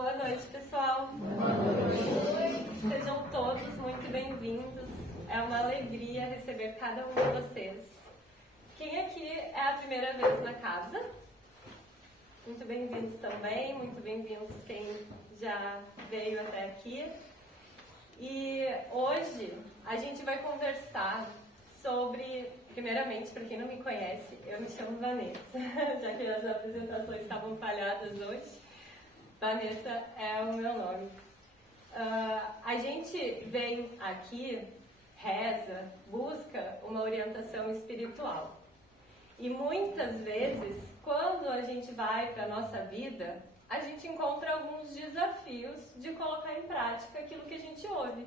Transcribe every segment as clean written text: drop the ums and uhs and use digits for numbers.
Boa noite, pessoal. Boa noite. Sejam todos muito bem-vindos. É uma alegria receber cada um de vocês. Quem aqui é a primeira vez na casa? Muito bem-vindos também, muito bem-vindos quem já veio até aqui. E hoje a gente vai conversar sobre, primeiramente, para quem não me conhece, eu me chamo Vanessa, já que as apresentações estavam falhadas hoje. Vanessa é o meu nome. A gente vem aqui, reza, busca uma orientação espiritual. E muitas vezes, quando a gente vai para a nossa vida, a gente encontra alguns desafios de colocar em prática aquilo que a gente ouve.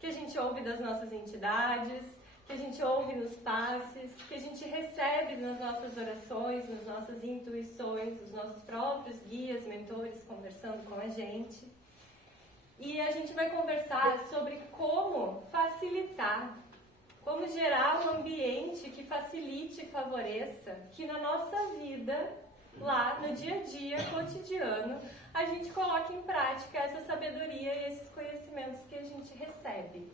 Que a gente ouve das nossas entidades, que a gente ouve nos passes, que a gente recebe nas nossas orações, nas nossas intuições, os nossos próprios guias, mentores conversando com a gente. E a gente vai conversar sobre como facilitar, como gerar um ambiente que facilite e favoreça, que na nossa vida, lá no dia a dia, cotidiano, a gente coloque em prática essa sabedoria e esses conhecimentos que a gente recebe.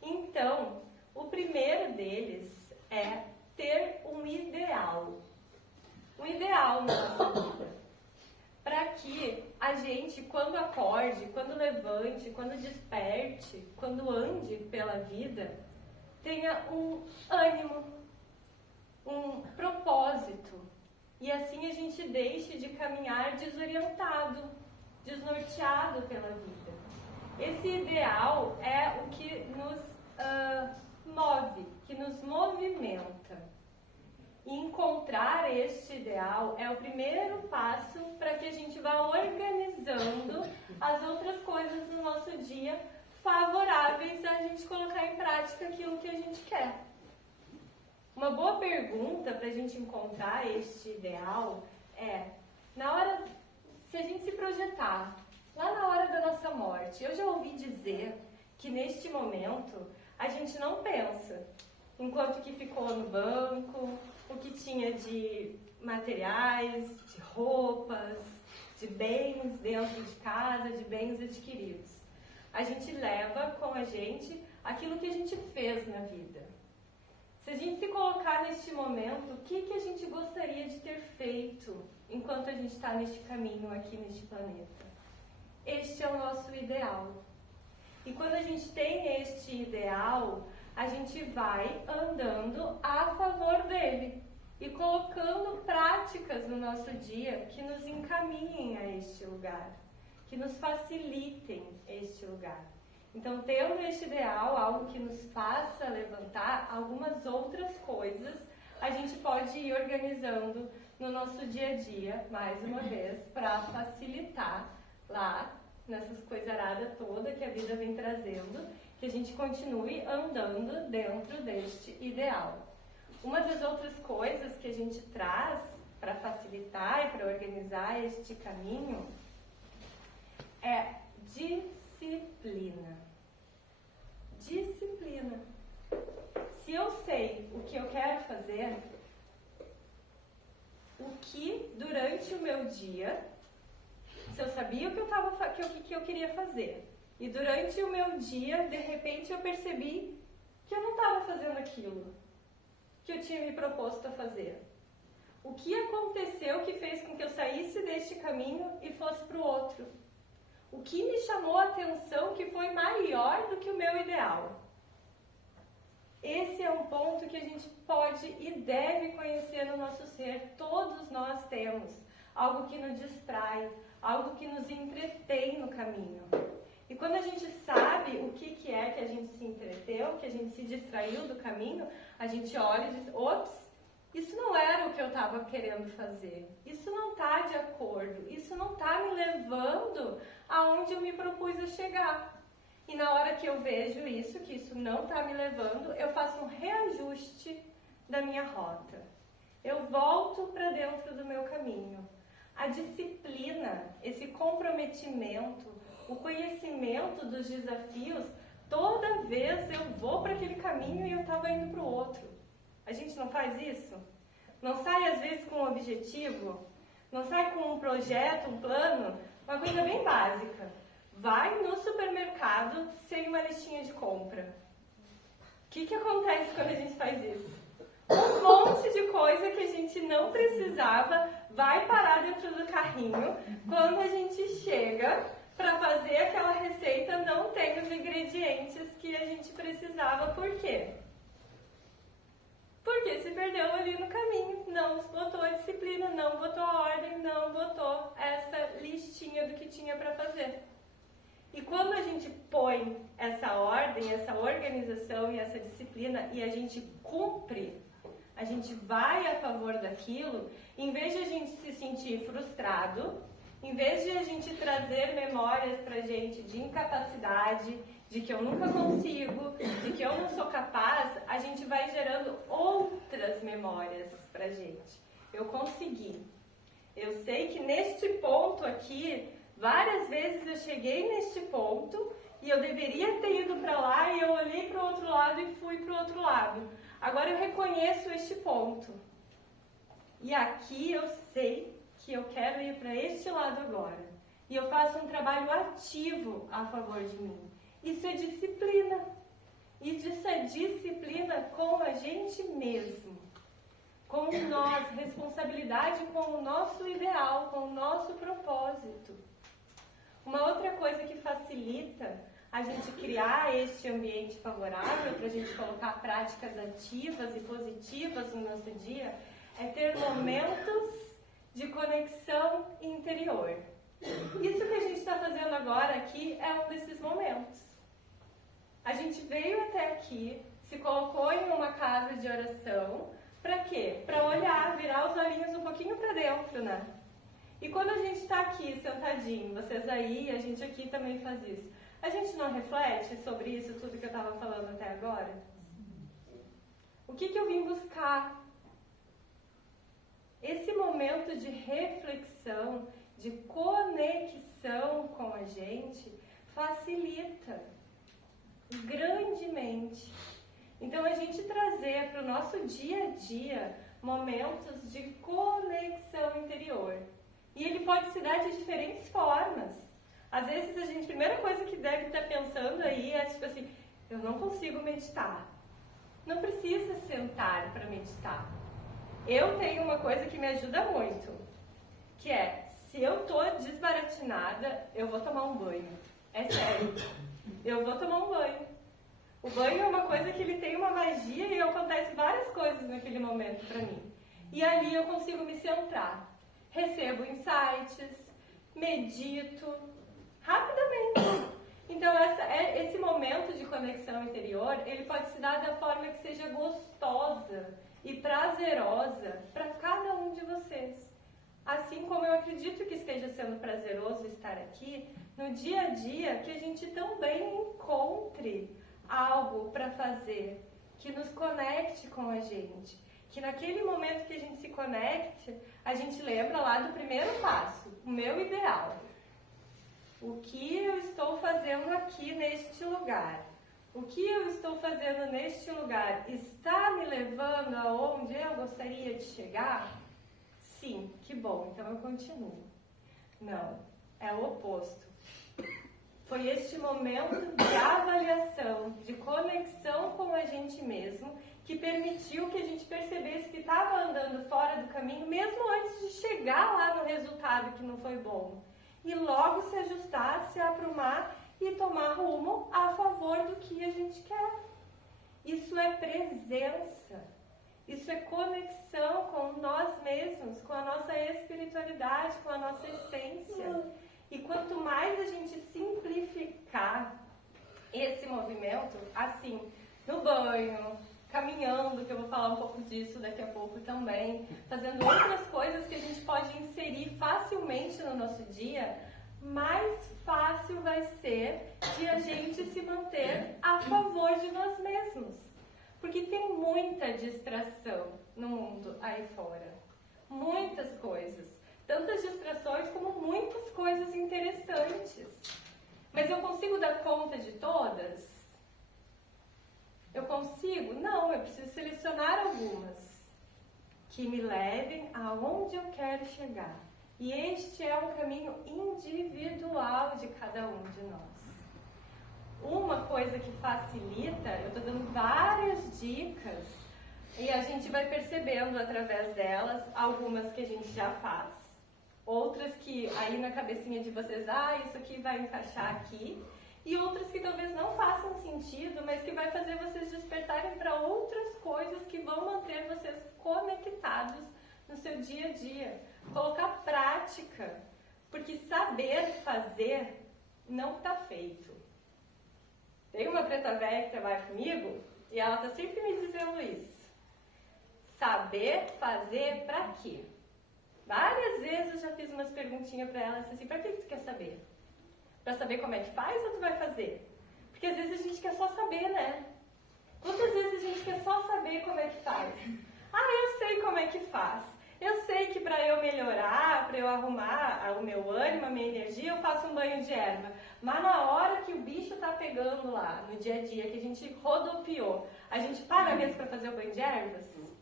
Então, o primeiro deles é ter um ideal. Um ideal na nossa vida. Para que a gente, quando acorde, quando levante, quando desperte, quando ande pela vida, tenha um ânimo, um propósito. E assim a gente deixe de caminhar desorientado, desnorteado pela vida. Esse ideal é o que nos move, que nos movimenta. E encontrar este ideal é o primeiro passo para que a gente vá organizando as outras coisas do nosso dia favoráveis a gente colocar em prática aquilo que a gente quer. Uma boa pergunta para a gente encontrar este ideal é, se a gente se projetar lá na hora da nossa morte, eu já ouvi dizer que neste momento a gente não pensa enquanto que ficou no banco, o que tinha de materiais, de roupas, de bens dentro de casa, de bens adquiridos. A gente leva com a gente aquilo que a gente fez na vida. Se a gente se colocar neste momento, o que a gente gostaria de ter feito enquanto a gente está neste caminho aqui neste planeta? Este é o nosso ideal. E quando a gente tem este ideal, a gente vai andando a favor dele e colocando práticas no nosso dia que nos encaminhem a este lugar, que nos facilitem este lugar. Então, tendo este ideal, algo que nos faça levantar algumas outras coisas, a gente pode ir organizando no nosso dia a dia, mais uma vez, para facilitar lá nessas coisaradas toda que a vida vem trazendo, que a gente continue andando dentro deste ideal. Uma das outras coisas que a gente traz para facilitar e para organizar este caminho é disciplina. Disciplina. Se eu sei o que eu quero fazer, o que durante o meu dia, se eu sabia o que eu queria fazer, e durante o meu dia, de repente, eu percebi que eu não estava fazendo aquilo que eu tinha me proposto a fazer. O que aconteceu que fez com que eu saísse deste caminho e fosse para o outro? O que me chamou a atenção que foi maior do que o meu ideal? Esse é um ponto que a gente pode e deve conhecer no nosso ser. Todos nós temos algo que nos distrai, algo que nos entretém no caminho. E quando a gente sabe o que é que a gente se entreteu, que a gente se distraiu do caminho, a gente olha e diz, ops, isso não era o que eu estava querendo fazer. Isso não está de acordo. Isso não está me levando aonde eu me propus a chegar. E na hora que eu vejo isso, que isso não está me levando, eu faço um reajuste da minha rota. Eu volto para dentro do meu caminho. A disciplina, esse comprometimento, o conhecimento dos desafios, toda vez eu vou para aquele caminho e eu estava indo para o outro. A gente não faz isso? Não sai às vezes com um objetivo? Não sai com um projeto, um plano? Uma coisa bem básica. Vai no supermercado sem uma listinha de compra. O que acontece quando a gente faz isso? Um monte de coisa que a gente não precisava vai parar dentro do carrinho. Quando a gente chega para fazer aquela receita, não tem os ingredientes que a gente precisava. Por quê? Porque se perdeu ali no caminho, não botou a disciplina, não botou a ordem, não botou essa listinha do que tinha para fazer. E quando a gente põe essa ordem, essa organização e essa disciplina e a gente cumpre, a gente vai a favor daquilo, em vez de a gente se sentir frustrado, em vez de a gente trazer memórias pra gente de incapacidade, de que eu nunca consigo, de que eu não sou capaz, a gente vai gerando outras memórias pra gente. Eu consegui. Eu sei que neste ponto aqui, várias vezes eu cheguei neste ponto e eu deveria ter ido para lá e eu olhei para o outro lado e fui para o outro lado. Agora eu reconheço este ponto. E aqui eu sei que eu quero ir para este lado agora. E eu faço um trabalho ativo a favor de mim. Isso é disciplina. Isso é disciplina com a gente mesmo. Com nós, responsabilidade com o nosso ideal, com o nosso propósito. Uma outra coisa que facilita a gente criar este ambiente favorável para a gente colocar práticas ativas e positivas no nosso dia é ter momentos de conexão interior. Isso que a gente está fazendo agora aqui é um desses momentos. A gente veio até aqui, se colocou em uma casa de oração, para quê? Para olhar, virar os olhinhos um pouquinho para dentro, né? E quando a gente está aqui sentadinho, vocês aí, a gente aqui também faz isso, a gente não reflete sobre isso, tudo que eu estava falando até agora? O que eu vim buscar? Esse momento de reflexão, de conexão com a gente, facilita grandemente. Então, a gente trazer para o nosso dia a dia momentos de conexão interior. E ele pode se dar de diferentes formas. Às vezes, a primeira coisa que deve estar pensando aí é tipo assim, eu não consigo meditar. Não precisa sentar para meditar. Eu tenho uma coisa que me ajuda muito, que é, se eu estou desbaratinada, eu vou tomar um banho. É sério. Eu vou tomar um banho. O banho é uma coisa que ele tem uma magia e acontece várias coisas naquele momento para mim. E ali eu consigo me centrar. Recebo insights, medito rapidamente. Então esse momento de conexão interior, ele pode se dar da forma que seja gostosa e prazerosa para cada um de vocês. Assim como eu acredito que esteja sendo prazeroso estar aqui, no dia a dia que a gente também encontre algo para fazer que nos conecte com a gente. Que naquele momento que a gente se conecte, a gente lembra lá do primeiro passo, o meu ideal. O que eu estou fazendo aqui neste lugar? O que eu estou fazendo neste lugar está me levando aonde eu gostaria de chegar? Sim, que bom, então eu continuo. Não, é o oposto. Foi este momento de avaliação, de conexão com a gente mesmo, que permitiu que a gente percebesse que estava andando fora do caminho, mesmo antes de chegar lá no resultado que não foi bom. E logo se ajustar, se aprumar e tomar rumo a favor do que a gente quer. Isso é presença. Isso é conexão com nós mesmos, com a nossa espiritualidade, com a nossa essência. E quanto mais a gente simplificar esse movimento, assim, no banho, caminhando, que eu vou falar um pouco disso daqui a pouco também, fazendo outras coisas que a gente pode inserir facilmente no nosso dia, mais fácil vai ser de a gente se manter a favor de nós mesmos. Porque tem muita distração no mundo aí fora. Muitas coisas. Tantas distrações como muitas coisas interessantes. Mas eu consigo dar conta de todas? Eu consigo? Não, eu preciso selecionar algumas que me levem aonde eu quero chegar. E este é um caminho individual de cada um de nós. Uma coisa que facilita, eu estou dando várias dicas e a gente vai percebendo através delas, algumas que a gente já faz, outras que aí na cabecinha de vocês, isso aqui vai encaixar aqui, e outras que talvez não façam sentido, mas que vai fazer vocês despertarem para outras coisas que vão manter vocês conectados no seu dia a dia. Colocar prática, porque saber fazer não está feito. Tem uma preta velha que trabalha comigo e ela está sempre me dizendo isso. Saber fazer para quê? Várias vezes eu já fiz umas perguntinhas para ela assim, para que tu quer saber? Para saber como é que faz ou tu vai fazer? Porque às vezes a gente quer só saber, né? Quantas vezes a gente quer só saber como é que faz? Eu sei como é que faz. Eu sei que para eu melhorar, para eu arrumar o meu ânimo, a minha energia, eu faço um banho de erva. Mas na hora que o bicho tá pegando lá, no dia a dia, que a gente rodopiou, a gente para mesmo para fazer o banho de ervas?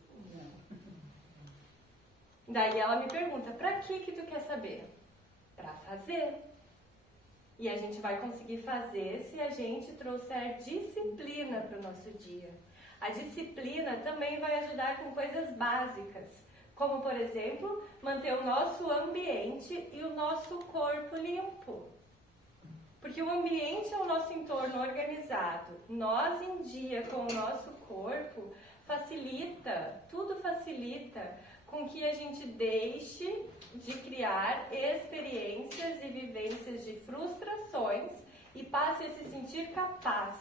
Daí ela me pergunta, para que tu quer saber? Para fazer. E a gente vai conseguir fazer se a gente trouxer disciplina para o nosso dia. A disciplina também vai ajudar com coisas básicas, como, por exemplo, manter o nosso ambiente e o nosso corpo limpo. Porque o ambiente é o nosso entorno organizado. Nós, em dia, com o nosso corpo, tudo facilita com que a gente deixe de criar experiências e vivências de frustrações e passe a se sentir capaz.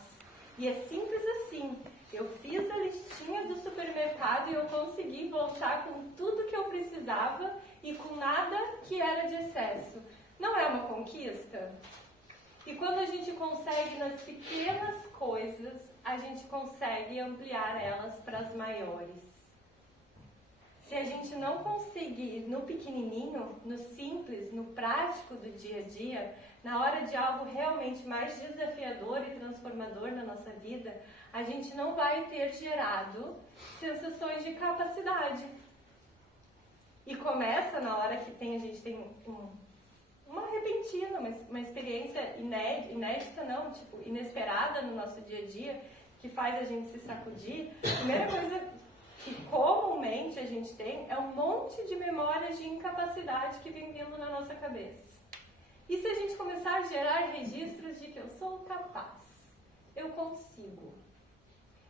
E é simples assim. Eu fiz a listinha do supermercado e eu consegui voltar com tudo que eu precisava e com nada que era de excesso. Não é uma conquista? E quando a gente consegue nas pequenas coisas, a gente consegue ampliar elas para as maiores. Se a gente não conseguir no pequenininho, no simples, no prático do dia a dia, na hora de algo realmente mais desafiador e transformador na nossa vida, a gente não vai ter gerado sensações de capacidade. E começa na hora que a gente tem uma repentina, uma experiência inédita não, inesperada no nosso dia a dia, que faz a gente se sacudir. A primeira coisa que comumente a gente tem é um monte de memórias de incapacidade que vem vindo na nossa cabeça. E se a gente começar a gerar registros de que eu sou capaz, eu consigo.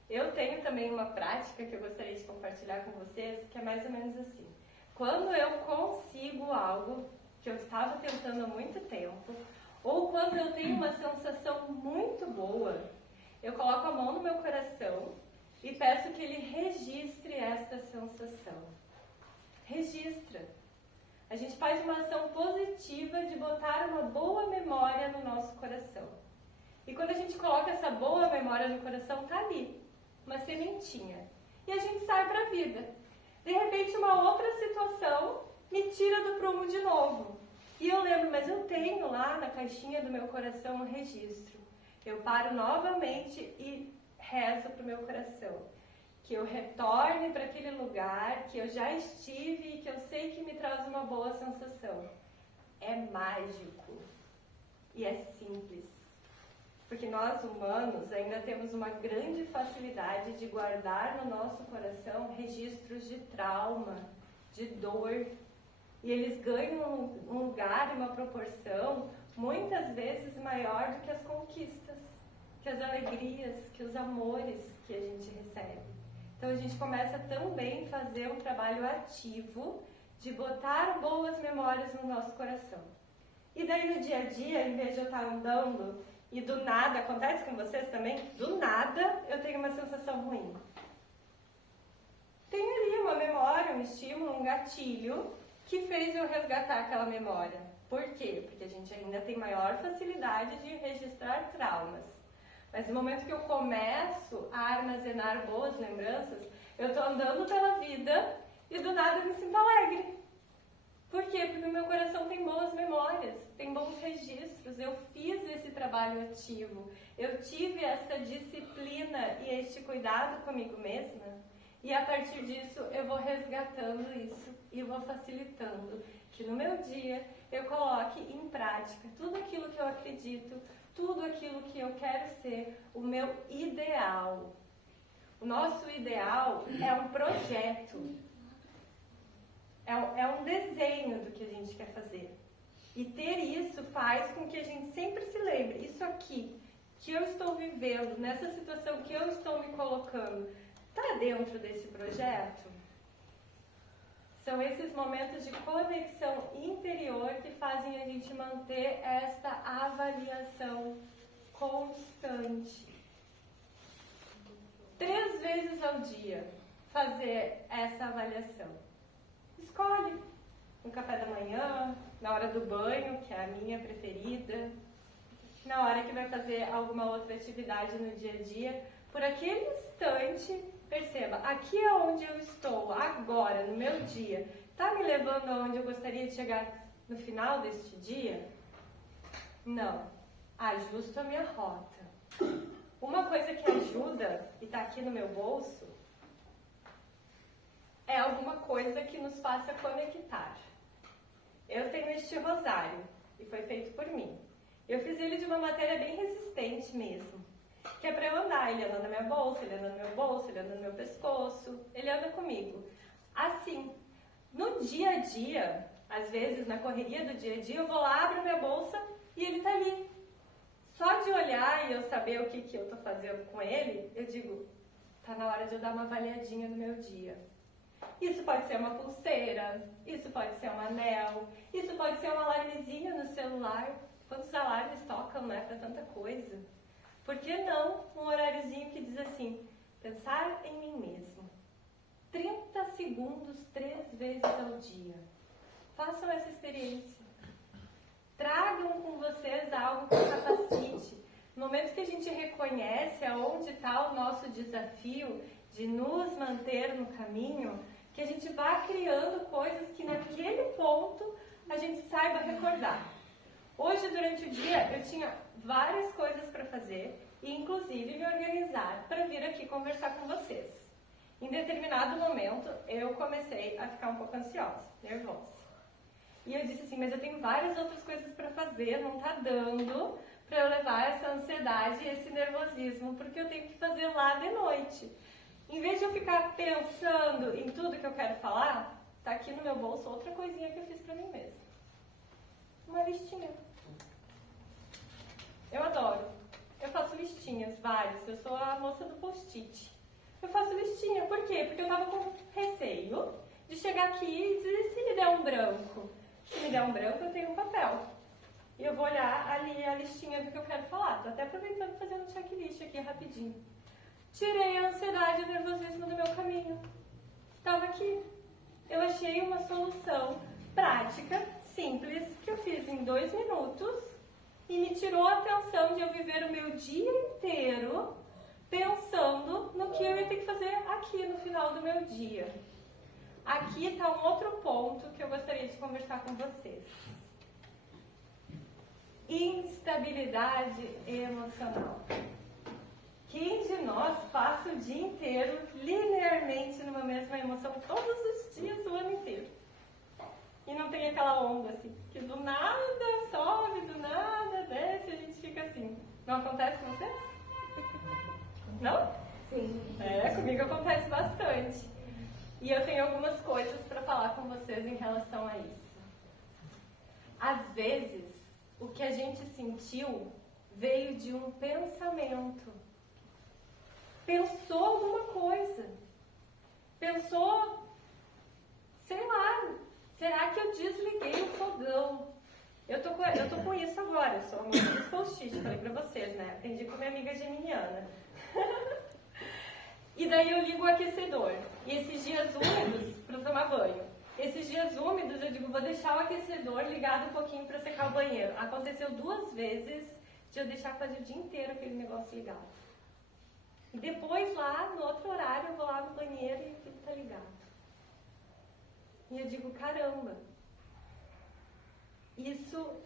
Eu tenho também uma prática que eu gostaria de compartilhar com vocês, que é mais ou menos assim. Quando eu consigo algo que eu estava tentando há muito tempo, ou quando eu tenho uma sensação muito boa, eu coloco a mão no meu coração e peço que ele registre esta sensação. Registra. A gente faz uma ação positiva de botar uma boa memória no nosso coração. E quando a gente coloca essa boa memória no coração, tá ali, uma sementinha. E a gente sai para a vida. De repente, uma outra situação me tira do prumo de novo. E eu lembro, mas eu tenho lá na caixinha do meu coração um registro. Eu paro novamente e rezo para o meu coração. Que eu retorne para aquele lugar que eu já estive e que eu sei que me traz uma boa sensação. É mágico. E é simples. Porque nós humanos ainda temos uma grande facilidade de guardar no nosso coração registros de trauma, de dor. E eles ganham um lugar e uma proporção muitas vezes maior do que as conquistas, que as alegrias, que os amores que a gente recebe. Então a gente começa também a fazer um trabalho ativo de botar boas memórias no nosso coração. E daí no dia a dia, em vez de eu estar andando e do nada, acontece com vocês também? Do nada eu tenho uma sensação ruim. Tem ali uma memória, um estímulo, um gatilho que fez eu resgatar aquela memória. Por quê? Porque a gente ainda tem maior facilidade de registrar traumas. Mas no momento que eu começo a armazenar boas lembranças, eu estou andando pela vida e do nada eu me sinto alegre. Por quê? Porque o meu coração tem boas memórias, tem bons registros, eu fiz esse trabalho ativo, eu tive essa disciplina e este cuidado comigo mesma. E a partir disso eu vou resgatando isso e vou facilitando que no meu dia eu coloque em prática tudo aquilo que eu acredito, tudo aquilo que eu quero ser, o meu ideal. O nosso ideal é um projeto, é um desenho do que a gente quer fazer. E ter isso faz com que a gente sempre se lembre, isso aqui que eu estou vivendo, nessa situação que eu estou me colocando, está dentro desse projeto? São esses momentos de conexão interior que fazem a gente manter esta avaliação constante. 3 vezes ao dia fazer essa avaliação. Escolhe no café da manhã, na hora do banho, que é a minha preferida, na hora que vai fazer alguma outra atividade no dia a dia, por aquele instante, perceba, aqui é onde eu estou, agora, no meu dia, está me levando aonde eu gostaria de chegar no final deste dia? Não. Ajusto a minha rota. Uma coisa que ajuda, e está aqui no meu bolso, é alguma coisa que nos faça conectar. Eu tenho este rosário, e foi feito por mim. Eu fiz ele de uma matéria bem resistente mesmo, que é para eu andar. Ele anda na minha bolsa, ele anda no meu bolso, ele anda no meu pescoço, ele anda comigo. Assim, no dia a dia, às vezes na correria do dia a dia, eu vou lá, abro minha bolsa e ele está ali. Só de olhar e eu saber o que eu estou fazendo com ele, eu digo, está na hora de eu dar uma avaliadinha no meu dia. Isso pode ser uma pulseira, isso pode ser um anel, isso pode ser um alarmezinho no celular. Quantos alarmes tocam, né, para tanta coisa? Por que não um horáriozinho que diz assim, pensar em mim mesmo. 30 segundos, 3 vezes ao dia. Façam essa experiência. Tragam com vocês algo que capacite. No momento que a gente reconhece aonde está o nosso desafio de nos manter no caminho, que a gente vá criando coisas que naquele ponto a gente saiba recordar. Hoje, durante o dia, eu tinha várias coisas para fazer e, inclusive, me organizar para vir aqui conversar com vocês. Em determinado momento, eu comecei a ficar um pouco ansiosa, nervosa. E eu disse assim, mas eu tenho várias outras coisas para fazer, não está dando para eu levar essa ansiedade e esse nervosismo, porque eu tenho que fazer lá de noite. Em vez de eu ficar pensando em tudo que eu quero falar, está aqui no meu bolso outra coisinha que eu fiz para mim mesma. Uma listinha. Eu adoro. Eu faço listinhas, várias. Eu sou a moça do post-it. Eu faço listinha. Por quê? Porque eu estava com receio de chegar aqui e dizer, se me der um branco? Se me der um branco, eu tenho um papel. E eu vou olhar ali a listinha do que eu quero falar. Estou até aproveitando e fazendo um checklist aqui rapidinho. Tirei a ansiedade e o nervosismo do meu caminho. Estava aqui. Eu achei uma solução prática, simples, que eu fiz em 2 minutos e me tirou a atenção de eu viver o meu dia inteiro pensando no que eu ia ter que fazer aqui no final do meu dia. Aqui está um outro ponto que eu gostaria de conversar com vocês. Instabilidade emocional. Quem de nós passa o dia inteiro linearmente numa mesma emoção todos os dias, o ano inteiro? E não tem aquela onda assim, que do nada sobe, do nada desce, a gente fica assim. Não acontece com vocês? Não? Sim. Comigo acontece bastante. E eu tenho algumas coisas para falar com vocês em relação a isso. Às vezes, o que a gente sentiu veio de um pensamento. Pensou alguma coisa. Pensou, sei lá, será que eu desliguei o fogão? Eu tô com isso agora, eu sou a moça dos post-it, falei pra vocês, né? Aprendi com minha amiga geminiana. E daí eu ligo o aquecedor. E esses dias úmidos, para tomar banho. Esses dias úmidos, eu digo, vou deixar o aquecedor ligado um pouquinho para secar o banheiro. Aconteceu 2 vezes de eu deixar quase o dia inteiro aquele negócio ligado. E depois lá, no outro horário, eu vou lá no banheiro e aquilo tá ligado. E eu digo, caramba, isso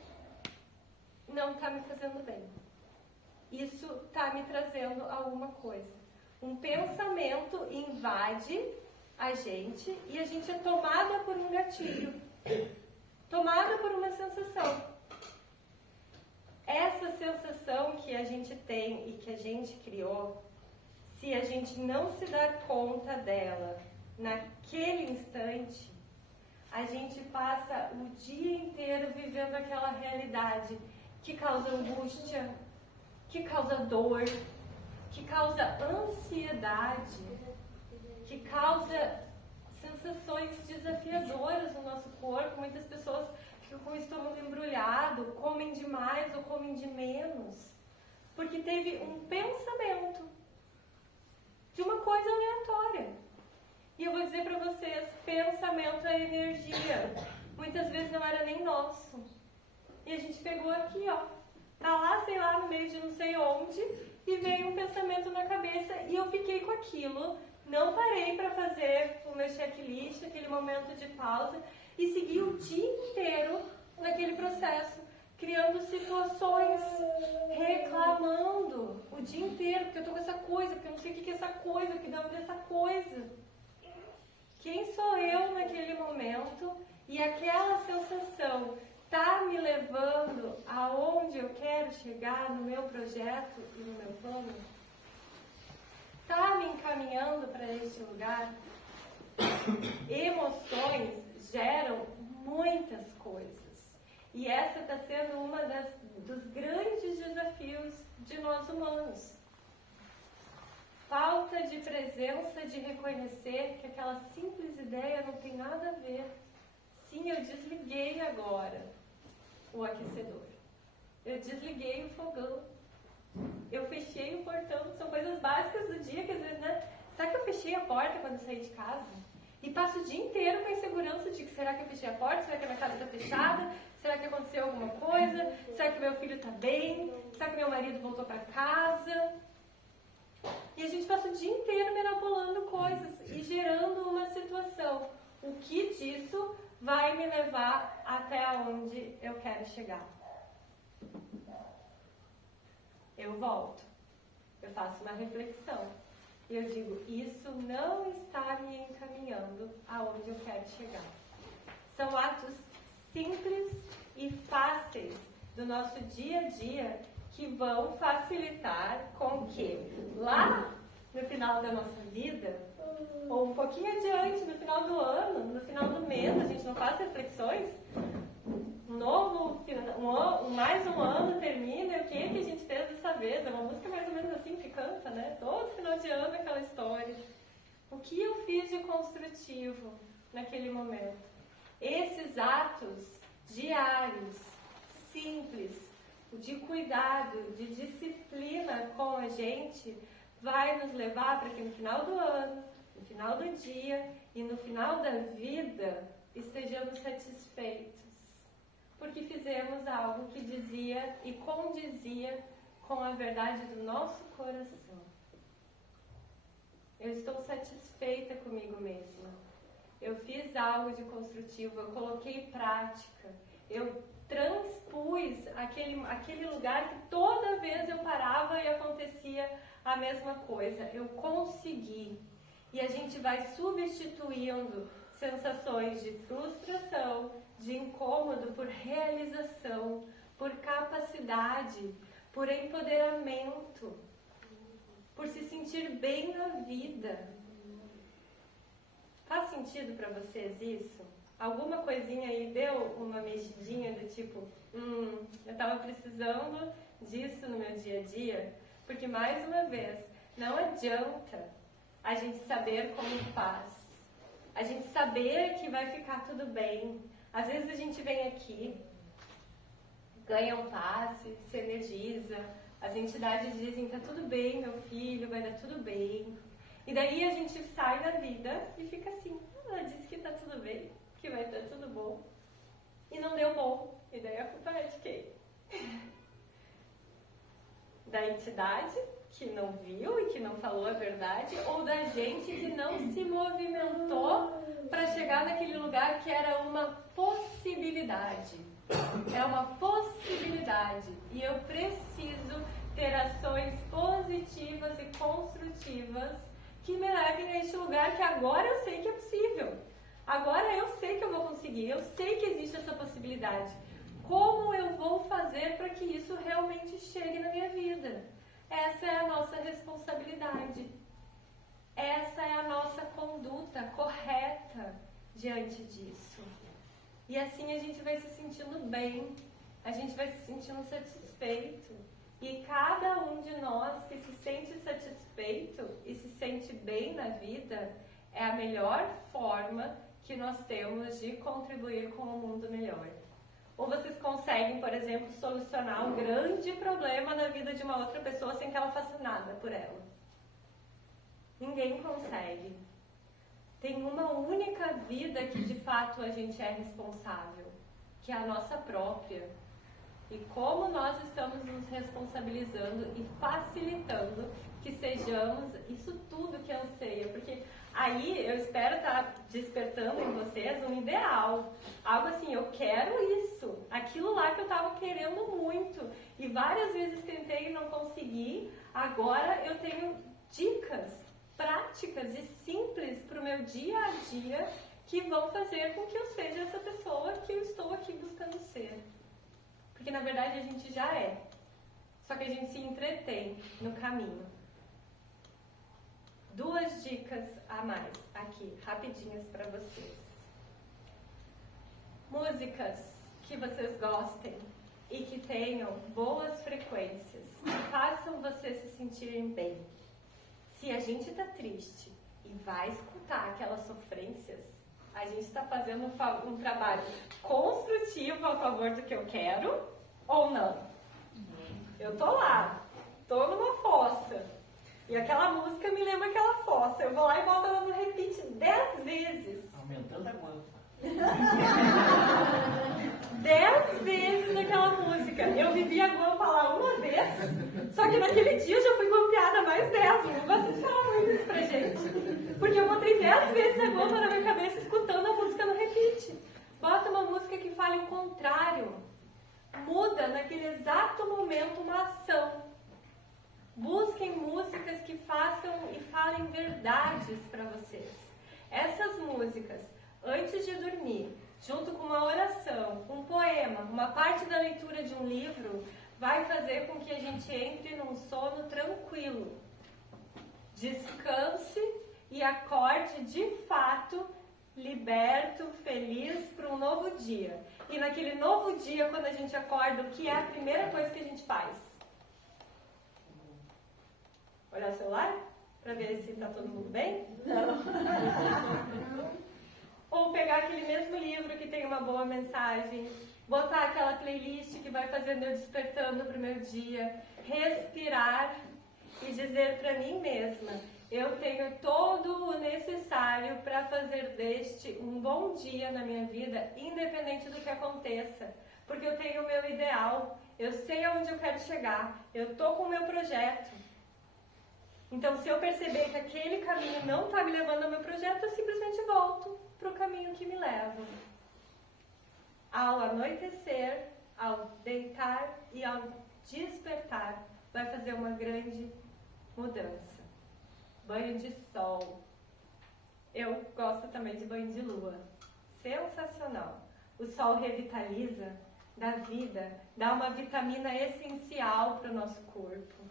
não tá me fazendo bem. Isso tá me trazendo alguma coisa. Um pensamento invade a gente e a gente é tomada por um gatilho, tomada por uma sensação. Essa sensação que a gente tem e que a gente criou, se a gente não se dar conta dela naquele instante, a gente passa o dia inteiro vivendo aquela realidade que causa angústia, que causa dor, que causa ansiedade, que causa sensações desafiadoras no nosso corpo. Muitas pessoas ficam com o estômago embrulhado, comem demais ou comem de menos, porque teve um pensamento de uma coisa aleatória. E eu vou dizer para vocês, pensamento é energia. Muitas vezes não era nem nosso. E a gente pegou aqui, ó, tá lá, sei lá, no meio de não sei onde, e veio um pensamento na cabeça e eu fiquei com aquilo, não parei para fazer o meu checklist, aquele momento de pausa, e segui o dia inteiro naquele processo, criando situações, reclamando o dia inteiro, porque eu tô com essa coisa, porque eu não sei o que é essa coisa, o que dá onde é essa coisa. Quem sou eu naquele momento? E aquela sensação está me levando aonde eu quero chegar no meu projeto e no meu plano? Está me encaminhando para este lugar? Emoções geram muitas coisas. E essa está sendo uma dos grandes desafios de nós humanos. Falta de presença, de reconhecer que aquela simples ideia não tem nada a ver. Sim, eu desliguei agora o aquecedor. Eu desliguei o fogão. Eu fechei o portão. São coisas básicas do dia que às vezes, né? Será que eu fechei a porta quando saí de casa? E passo o dia inteiro com a insegurança de que será que eu fechei a porta? Será que a minha casa está fechada? Será que aconteceu alguma coisa? Será que meu filho está bem? Será que meu marido voltou para casa? E a gente passa o dia inteiro mirabolando coisas e gerando uma situação. O que disso vai me levar até onde eu quero chegar? Eu volto. Eu faço uma reflexão. E eu digo, isso não está me encaminhando aonde eu quero chegar. São atos simples e fáceis do nosso dia a dia que vão facilitar com que lá no final da nossa vida, ou um pouquinho adiante, no final do ano, no final do mês, a gente não faz reflexões, mais um ano termina, o que a gente fez dessa vez? É uma música mais ou menos assim que canta, né? Todo final de ano aquela história. O que eu fiz de construtivo naquele momento? Esses atos diários, simples, de cuidado, de disciplina com a gente, vai nos levar para que no final do ano, no final do dia e no final da vida estejamos satisfeitos, porque fizemos algo que dizia e condizia com a verdade do nosso coração. Eu estou satisfeita comigo mesma. Eu fiz algo de construtivo, eu coloquei em prática, eu transpus aquele lugar que toda vez eu parava e acontecia a mesma coisa. Eu consegui. E a gente vai substituindo sensações de frustração, de incômodo por realização, por capacidade, por empoderamento, por se sentir bem na vida. Faz sentido para vocês isso? Alguma coisinha aí deu uma mexidinha do tipo, eu estava precisando disso no meu dia a dia? Porque, mais uma vez, não adianta a gente saber como faz, a gente saber que vai ficar tudo bem. Às vezes a gente vem aqui, ganha um passe, se energiza, as entidades dizem, tá tudo bem, meu filho, vai dar tudo bem. E daí a gente sai da vida e fica assim, ela disse que tá tudo bem, que vai dar tudo bom. E não deu bom. E daí a culpa é de quem? Da entidade que não viu e que não falou a verdade, ou da gente que não se movimentou para chegar naquele lugar que era uma possibilidade. É uma possibilidade. E eu preciso ter ações positivas e construtivas que me levem a este lugar que agora eu sei que é possível. Agora eu sei que eu vou conseguir, eu sei que existe essa possibilidade. Como eu vou fazer para que isso realmente chegue na minha vida? Essa é a nossa responsabilidade. Essa é a nossa conduta correta diante disso. E assim a gente vai se sentindo bem, a gente vai se sentindo satisfeito. E cada um de nós que se sente satisfeito e se sente bem na vida é a melhor forma que nós temos de contribuir com um mundo melhor. Ou vocês conseguem, por exemplo, solucionar um grande problema na vida de uma outra pessoa sem que ela faça nada por ela. Ninguém consegue. Tem uma única vida que de fato a gente é responsável, que é a nossa própria. E como nós estamos nos responsabilizando e facilitando que sejamos isso tudo que anseia. Porque aí eu espero estar despertando em vocês um ideal. Algo assim, eu quero isso. Aquilo lá que eu estava querendo muito. E várias vezes tentei e não consegui. Agora eu tenho dicas práticas e simples para o meu dia a dia que vão fazer com que eu seja essa pessoa que eu estou aqui buscando ser. Porque na verdade a gente já é. Só que a gente se entretém no caminho. 2 dicas a mais aqui, rapidinhas para vocês. Músicas que vocês gostem e que tenham boas frequências, que façam vocês se sentirem bem. Se a gente está triste e vai escutar aquelas sofrências, a gente está fazendo um trabalho construtivo a favor do que eu quero ou não? Eu tô lá, tô numa fossa e aquela música me lembra aquela fossa. Eu vou lá e boto ela no repeat 10 vezes. Aumentando a guampa. 10 vezes aquela música. Eu vivi a guampa lá uma vez, só que naquele dia eu já fui golpeada mais 10. Não gosto de falar muito isso pra gente. Porque eu botei 10 vezes a guampa na minha cabeça escutando a música no repeat. Bota uma música que fale o contrário. Muda naquele exato momento uma ação. Busquem músicas que façam e falem verdades para vocês. Essas músicas, antes de dormir, junto com uma oração, um poema, uma parte da leitura de um livro, vai fazer com que a gente entre num sono tranquilo. Descanse e acorde de fato liberto, feliz para um novo dia. E naquele novo dia, quando a gente acorda, o que é a primeira coisa que a gente faz? Olhar o celular? Para ver se está todo mundo bem? Não. Ou pegar aquele mesmo livro que tem uma boa mensagem, botar aquela playlist que vai fazendo eu despertando para o meu dia, respirar e dizer para mim mesma: eu tenho todo o necessário para fazer deste um bom dia na minha vida, independente do que aconteça. Porque eu tenho o meu ideal, eu sei aonde eu quero chegar, eu estou com o meu projeto. Então, se eu perceber que aquele caminho não está me levando ao meu projeto, eu simplesmente volto para o caminho que me leva. Ao anoitecer, ao deitar e ao despertar, vai fazer uma grande mudança. Banho de sol. Eu gosto também de banho de lua. Sensacional. O sol revitaliza, dá vida, dá uma vitamina essencial para o nosso corpo.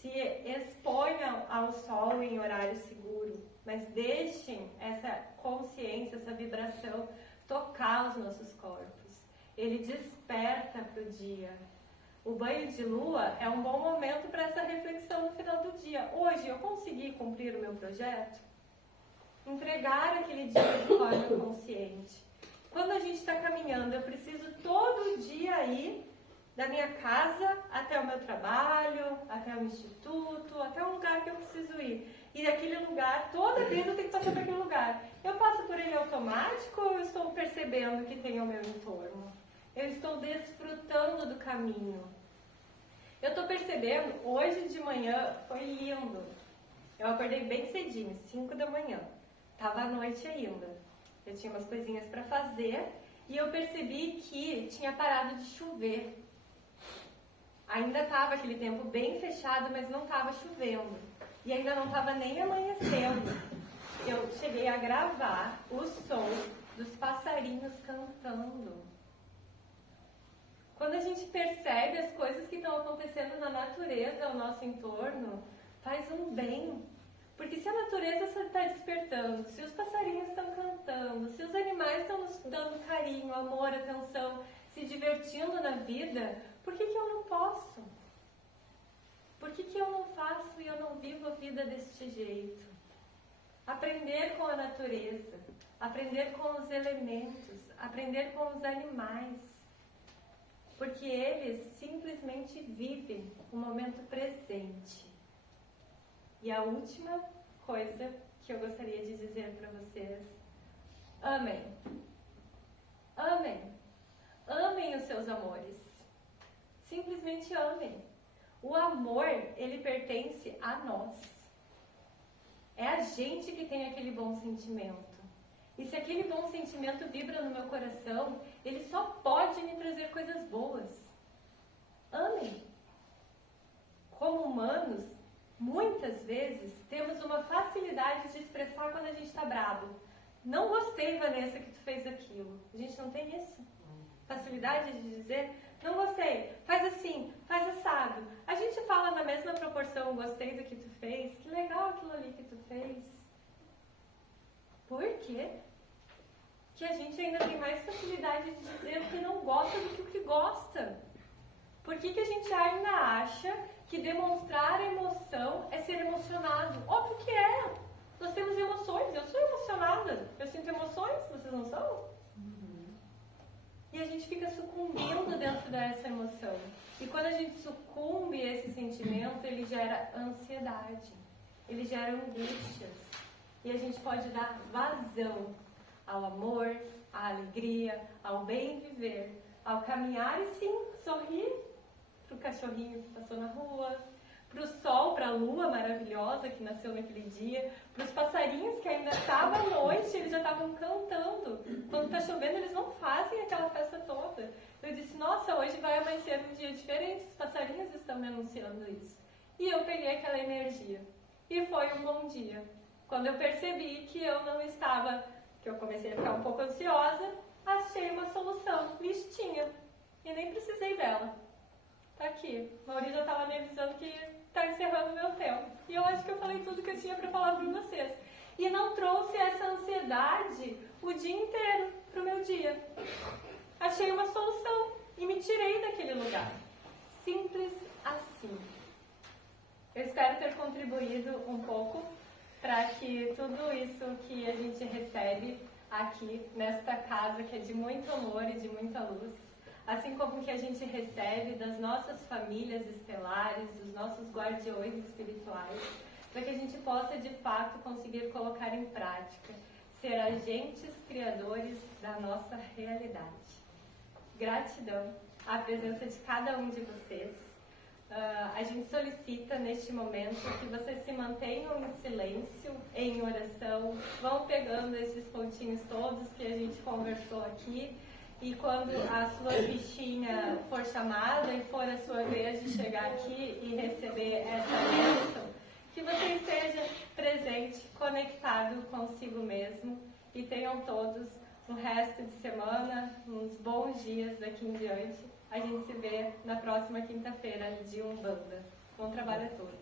Se exponham ao sol em horário seguro, mas deixem essa consciência, essa vibração tocar os nossos corpos. Ele desperta para o dia. O banho de lua é um bom momento para essa reflexão no final do dia. Hoje eu consegui cumprir o meu projeto? Entregar aquele dia de forma consciente. Quando a gente está caminhando, eu preciso todo dia ir da minha casa até o meu trabalho, até o instituto, até o lugar que eu preciso ir. E aquele lugar, toda vez eu tenho que passar por aquele lugar. Eu passo por ele automático ou eu estou percebendo que tem ao meu entorno? Eu estou desfrutando do caminho. Eu estou percebendo, hoje de manhã foi lindo. Eu acordei bem cedinho, 5 da manhã. Estava à noite ainda. Eu tinha umas coisinhas para fazer e eu percebi que tinha parado de chover. Ainda estava aquele tempo bem fechado, mas não estava chovendo. E ainda não estava nem amanhecendo. Eu cheguei a gravar o som dos passarinhos cantando. Quando a gente percebe as coisas que estão acontecendo na natureza ao nosso entorno, faz um bem. Porque se a natureza está despertando, se os passarinhos estão cantando, se os animais estão nos dando carinho, amor, atenção, se divertindo na vida, por que eu não posso? Por que eu não faço e eu não vivo a vida deste jeito? Aprender com a natureza, aprender com os elementos, aprender com os animais. Porque eles simplesmente vivem o momento presente. E a última coisa que eu gostaria de dizer para vocês: amem. Amem. Amem os seus amores. Simplesmente amem. O amor, ele pertence a nós. É a gente que tem aquele bom sentimento. E se aquele bom sentimento vibra no meu coração, ele só pode me trazer coisas boas. Amem. Como humanos, muitas vezes temos uma facilidade de expressar quando a gente está bravo. Não gostei, Vanessa, que tu fez aquilo. A gente não tem isso? Facilidade de dizer, não gostei, faz assim, faz assado. A gente fala na mesma proporção, gostei do que tu fez, que legal aquilo ali que tu fez. Por quê? Que a gente ainda tem mais facilidade de dizer o que não gosta do que o que gosta. Por que a gente ainda acha que demonstrar emoção é ser emocionado? Óbvio que é. Nós temos emoções. Eu sou emocionada. Eu sinto emoções. Vocês não são? E a gente fica sucumbindo dentro dessa emoção. E quando a gente sucumbe a esse sentimento, ele gera ansiedade. Ele gera angústias. E a gente pode dar vazão ao amor, à alegria, ao bem viver, ao caminhar e sim, sorrir para o cachorrinho que passou na rua, para o sol, para a lua maravilhosa que nasceu naquele dia, para os passarinhos que ainda estava à noite, eles já estavam cantando. Quando está chovendo, eles não fazem aquela festa toda. Eu disse, nossa, hoje vai amanhecer um dia diferente, os passarinhos estão me anunciando isso. E eu peguei aquela energia. E foi um bom dia. Quando eu percebi que eu não estava, que eu comecei a ficar um pouco ansiosa, achei uma solução, listinha. E nem precisei dela. Tá aqui. Maurício já estava me avisando que está encerrando o meu tempo. E eu acho que eu falei tudo que eu tinha para falar para vocês. E não trouxe essa ansiedade o dia inteiro para o meu dia. Achei uma solução e me tirei daquele lugar. Simples assim. Eu espero ter contribuído um pouco para que tudo isso que a gente recebe aqui nesta casa, que é de muito amor e de muita luz, assim como que a gente recebe das nossas famílias estelares, dos nossos guardiões espirituais, para que a gente possa de fato conseguir colocar em prática, ser agentes criadores da nossa realidade. Gratidão à presença de cada um de vocês. A gente solicita neste momento que vocês se mantenham em silêncio, em oração, vão pegando esses pontinhos todos que a gente conversou aqui, e quando a sua fichinha for chamada e for a sua vez de chegar aqui e receber essa bênção, que você esteja presente, conectado consigo mesmo, e tenham todos um resto de semana, uns bons dias daqui em diante. A gente se vê na próxima quinta-feira de Umbanda. Bom trabalho a todos.